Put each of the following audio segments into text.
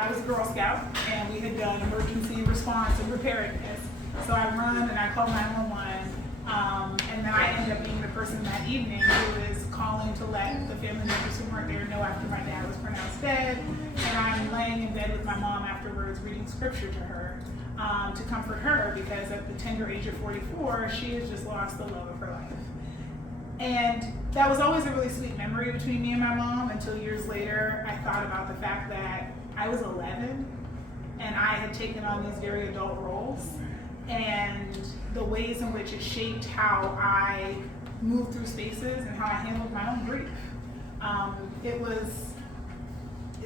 I was a Girl Scout, and we had done emergency response and preparedness. So I run and I call 911, and then I ended up being the person that evening who is calling to let the family members who weren't there know after my dad was pronounced dead. And I'm laying in bed with my mom afterwards, reading scripture to her to comfort her, because at the tender age of 44, she has just lost the love of her life. And that was always a really sweet memory between me and my mom until years later I thought about the fact that I was 11 and I had taken on these very adult roles, and the ways in which it shaped how I moved through spaces and how I handled my own grief.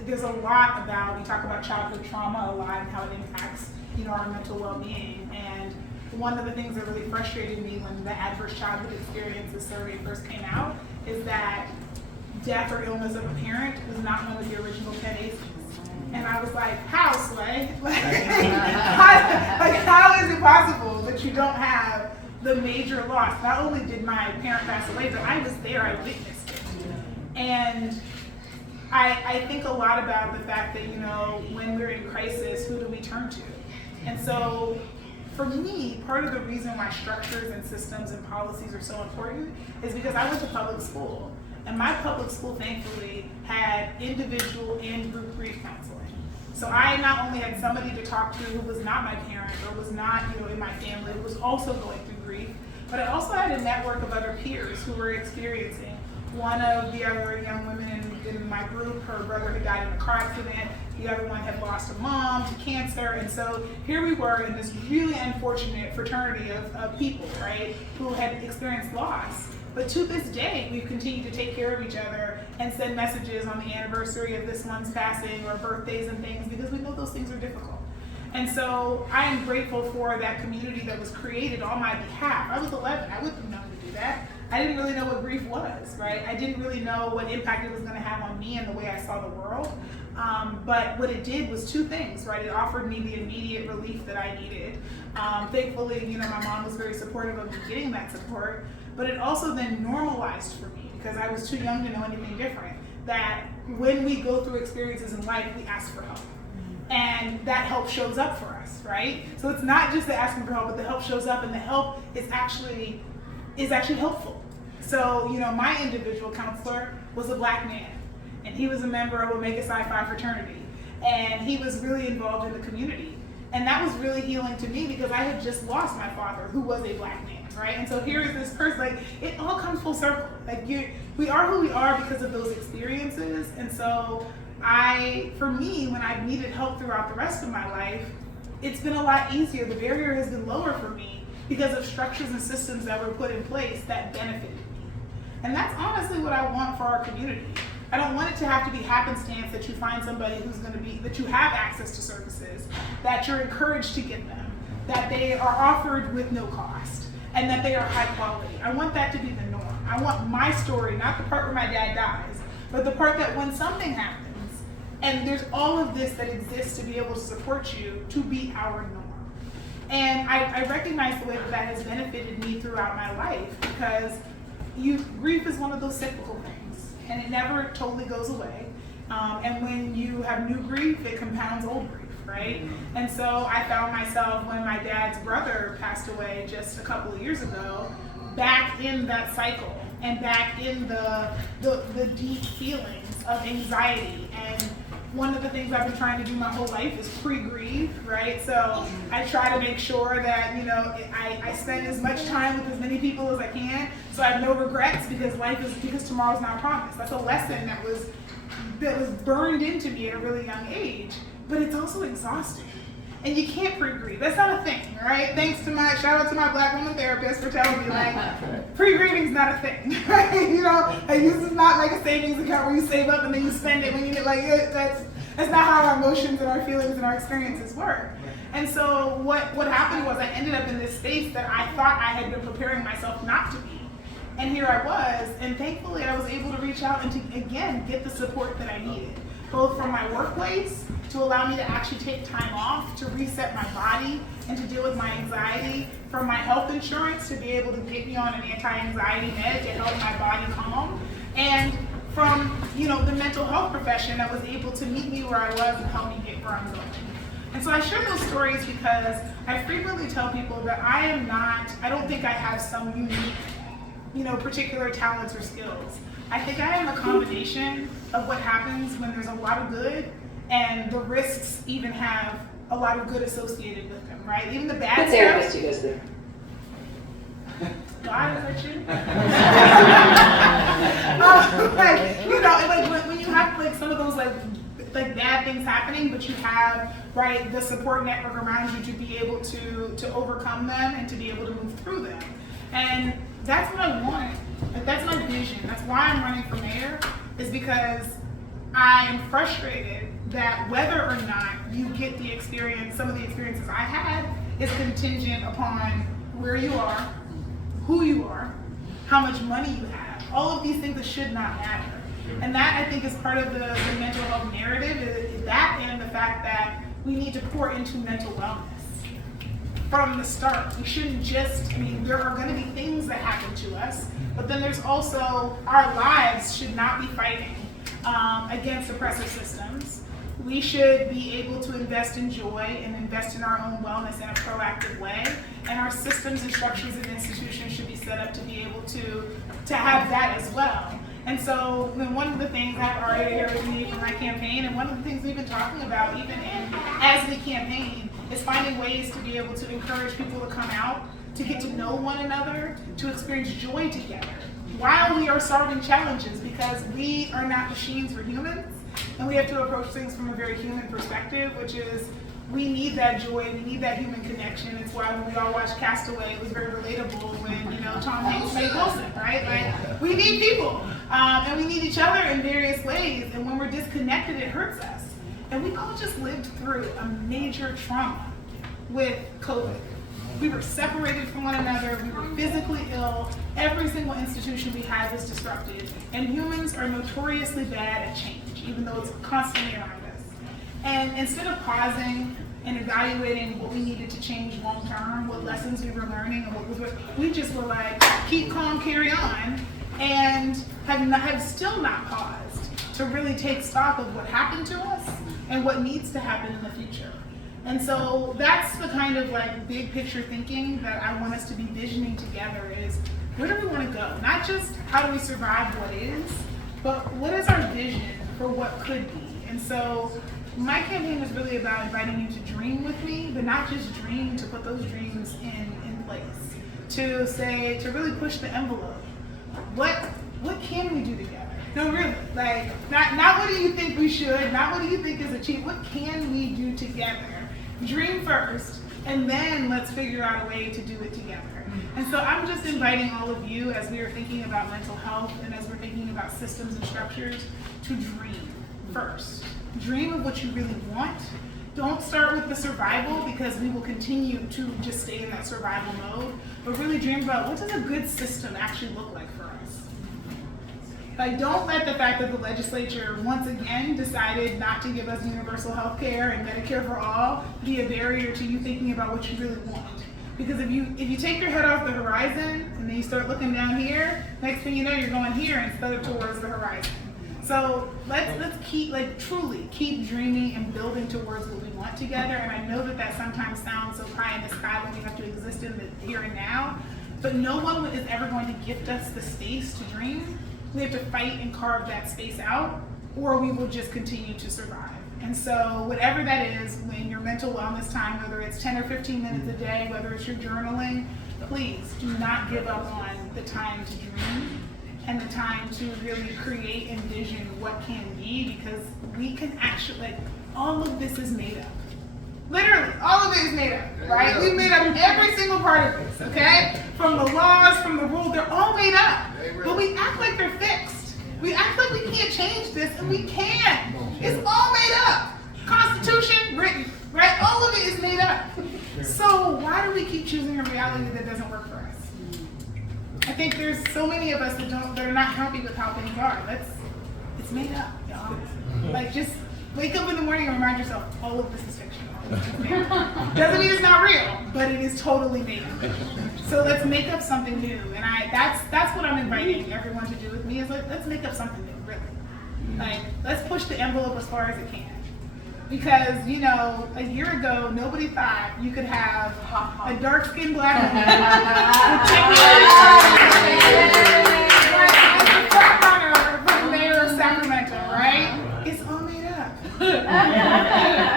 There's a lot about, we talk about childhood trauma a lot and how it impacts, our mental well-being. And one of the things that really frustrated me when the adverse childhood experiences survey first came out is that death or illness of a parent was not one of the original 10 ACEs. And I was like, how, Sway? How is it possible that you don't have the major loss? Not only did my parent pass away, but I was there, I witnessed it. And I think a lot about the fact that, when we're in crisis, who do we turn to? And so, for me, part of the reason why structures and systems and policies are so important is because I went to public school. And my public school, thankfully, had individual and group grief counseling. So I not only had somebody to talk to who was not my parent or was not, in my family, who was also going through grief, but I also had a network of other peers who were experiencing. One of the other young women in my group, her brother had died in a car accident. The other one had lost a mom to cancer. And so here we were in this really unfortunate fraternity of people, right, who had experienced loss. But to this day, we've continued to take care of each other and send messages on the anniversary of this one's passing or birthdays and things, because we know those things are difficult. And so I am grateful for that community that was created on my behalf. I was 11, I wouldn't have known to do that. I didn't really know what grief was, right? I didn't really know what impact it was going to have on me and the way I saw the world. But what it did was two things, right? It offered me the immediate relief that I needed. Thankfully, my mom was very supportive of me getting that support. But it also then normalized for me, because I was too young to know anything different, that when we go through experiences in life, we ask for help. And that help shows up for us, right? So it's not just the asking for help, but the help shows up, and the help is actually helpful. So, my individual counselor was a Black man, and he was a member of Omega Psi Phi fraternity, and he was really involved in the community. And that was really healing to me, because I had just lost my father, who was a Black man, right? And so here is this person, it all comes full circle. We are who we are because of those experiences. And so for me, when I've needed help throughout the rest of my life, it's been a lot easier. The barrier has been lower for me because of structures and systems that were put in place that benefited me. And that's honestly what I want for our community. I don't want it to have to be happenstance that you find somebody that you have access to services, that you're encouraged to get them, that they are offered with no cost, and that they are high quality. I want that to be the norm. I want my story, not the part where my dad dies, but the part that when something happens, and there's all of this that exists to be able to support you, to be our norm. And I recognize the way that has benefited me throughout my life, because grief is one of those cyclical things, and it never totally goes away. And when you have new grief, it compounds old grief, right? And so I found myself, when my dad's brother passed away just a couple of years ago, back in that cycle, and back in the deep feelings of anxiety. And one of the things I've been trying to do my whole life is pre-grieve, right? So I try to make sure that, I spend as much time with as many people as I can, so I have no regrets, because tomorrow's not promised. That's a lesson that was burned into me at a really young age, but it's also exhausting. And you can't pre-grieve. That's not a thing, right? Shout out to my Black woman therapist for telling me, pre-grieving's not a thing, right? This is not like a savings account where you save up and then you spend it when you get that's not how our emotions and our feelings and our experiences work. And so what happened was, I ended up in this space that I thought I had been preparing myself not to be. And here I was, and thankfully I was able to reach out and to, again, get the support that I needed, both from my workplace, to allow me to actually take time off, to reset my body, and to deal with my anxiety, from my health insurance to be able to get me on an anti-anxiety med to help my body calm, and from, the mental health profession that was able to meet me where I was and help me get where I'm going. And so I share those stories because I frequently tell people that I don't think I have some unique, particular talents or skills. I think I am a combination of what happens when there's a lot of good and the risks even have a lot of good associated with them, right? Even the bad stuff. What therapist do you go to? God, is that you? When you have some of those bad things happening, but you have the support network around you to be able to overcome them and to be able to move through them. And that's what I want. That's my vision. That's why I'm running for mayor, is because I am frustrated that whether or not you get the experience, some of the experiences I had, is contingent upon where you are, who you are, how much money you have. All of these things that should not matter. And that, I think, is part of the mental health narrative, is that and the fact that we need to pour into mental wellness from the start. We shouldn't there are going to be things that happen to us, but then there's also, our lives should not be fighting against oppressive systems. We should be able to invest in joy and invest in our own wellness in a proactive way. And our systems and structures and institutions should be set up to be able to have that as well. And so one of the things I've already heard with me from my campaign, and one of the things we've been talking about even as we campaign, is finding ways to be able to encourage people to come out, to get to know one another, to experience joy together, while we are solving challenges, because we are not machines, we're humans. And we have to approach things from a very human perspective, which is we need that joy, we need that human connection. It's why when we all watched Castaway, it was very relatable when Tom Hanks played Wilson, right? We need people, and we need each other in various ways. And when we're disconnected, it hurts us. And we all just lived through a major trauma with COVID. We were separated from one another, we were physically ill, every single institution we had was disrupted, and humans are notoriously bad at change, even though it's constantly around us. And instead of pausing and evaluating what we needed to change long term, what lessons we were learning, and we just were like, keep calm, carry on, and have still not paused to really take stock of what happened to us and what needs to happen in the future. And so that's the kind of big picture thinking that I want us to be visioning together, is where do we want to go? Not just how do we survive what is, but what is our vision for what could be? And so my campaign is really about inviting you to dream with me, but not just dream to put those dreams in place. To really push the envelope. What can we do together? No, really, not what do you think we should, not what do you think is achieved, what can we do together? Dream first, and then let's figure out a way to do it together. And so I'm just inviting all of you, as we are thinking about mental health and as we're thinking about systems and structures, to dream first. Dream of what you really want. Don't start with the survival, because we will continue to just stay in that survival mode, but really dream about what does a good system actually look like for us. Don't let the fact that the legislature once again decided not to give us universal health care and Medicare for all be a barrier to you thinking about what you really want. Because if you take your head off the horizon and then you start looking down here, next thing you know, you're going here instead of towards the horizon. So let's keep, truly keep dreaming and building towards what we want together. And I know that sometimes sounds so pie in the sky when we have to exist in the here and now, but no one is ever going to gift us the space to dream. We have to fight and carve that space out, or we will just continue to survive. And so whatever that is, in your mental wellness time, whether it's 10 or 15 minutes a day, whether it's your journaling, please do not give up on the time to dream and the time to really create and envision what can be, because we can actually, all of this is made up. Literally, all of it is made up, right? We've made up every single part of this, okay? From the laws, from the rules, they're all made up. But we act like they're fixed. We act like we can't change this, and we can. It's all made up. Constitution, written, right? All of it is made up. So why do we keep choosing a reality that doesn't work for us? I think there's so many of us that are not happy with how things are. It's made up, y'all. Wake up in the morning and remind yourself, all of this is fictional. Doesn't mean it's not real, but it is totally made up. So let's make up something new. And that's what I'm inviting everyone to do with me is let's make up something new, really. Like, let's push the envelope as far as it can. Because, you know, a year ago, nobody thought you could have a dark-skinned black woman as the front runner for the mayor of Sacramento, right? It's all made up.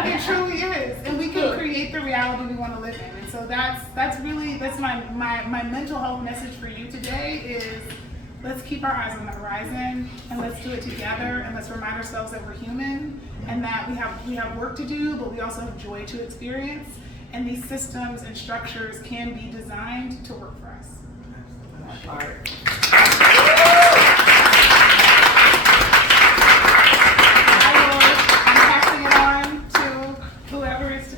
It truly is. And we can create the reality we want to live in. And so that's my mental health message for you today is let's keep our eyes on the horizon and let's do it together and let's remind ourselves that we're human and that we have work to do, but we also have joy to experience. And these systems and structures can be designed to work for us.